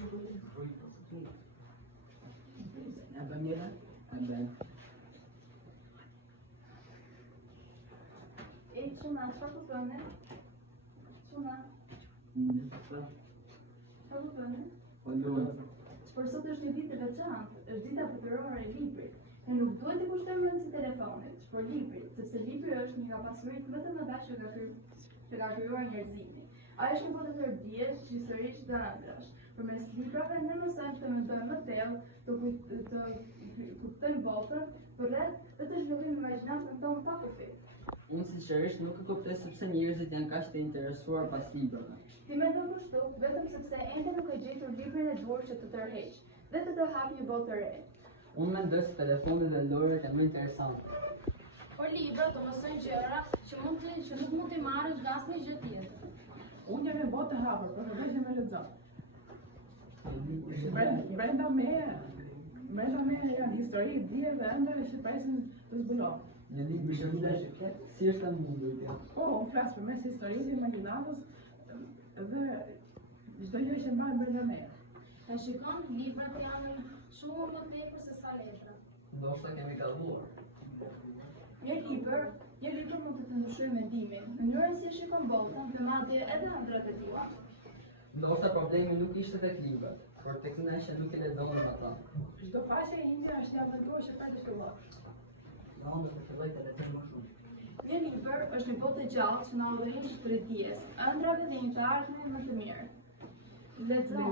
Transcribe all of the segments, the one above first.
E Suna, çfarë po bëni? Suna, çfarë po bëni? Por sot është një ditë e veçantë, është dita botërore e librit. Ne nuk duhet të kushtojmë rëndësi telefonit, por librit, sepse libri është një nga pasuritë më të mëdha që ka krijuar njerëzimi. Ai është një botëtor dijes që historisht dhe ëndrash. Përmes librave ne mësojmë të mendojmë më thellë, të kuptojmë botën përreth dhe të zhvillijmë imagjinatën tonë pa kufi. Unë sinqerisht nuk e kuptoj sepse njerëzit janë kaq të interesuar pas librave. Ti mendon kështu vetëm sepse ende nuk e gjetur librin e duhur që të tërheq dhe të hap një botë të re. Unë mendoj se telefonit dhe lojrat janë më interesante. Por libra të mësojnë gjëra që nuk mund t'i marrësh nga asnjë gjë tjetër. Unë jam në botë të hapur, por nuk që me lexoj. Brenda me janë histori, dije dhe ëndra që presin të zbulohen. Një libër që flesh, si është e mundur kjo? Po, unë flas përmes historisë, imagjinatës dhe çdo gjë që mbahet brenda meje. Ta shikon, librat janë shumë më tepër se sa letra. Ndoshta kemi gabuar. Një libër mund të të ndryshojë mendimin, mënyrën si e shikon botën dhe madje edhe ëndrat e tua. Ndoshta problemi nuk ishte tek librat, por tek ne që nuk e lexonim ata. Çdo faqe e inde është një aventurë që ka të fillosh. Unë do të filloj të lexoj më shumë. Një libër është një botë e gjallë që na udhëheq drejt dijes, ëndrave dhe një të ardhmen më të mirë. Lexo,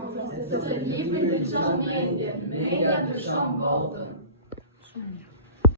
sepse libri ndriçon mendjen, media ndryshon botën.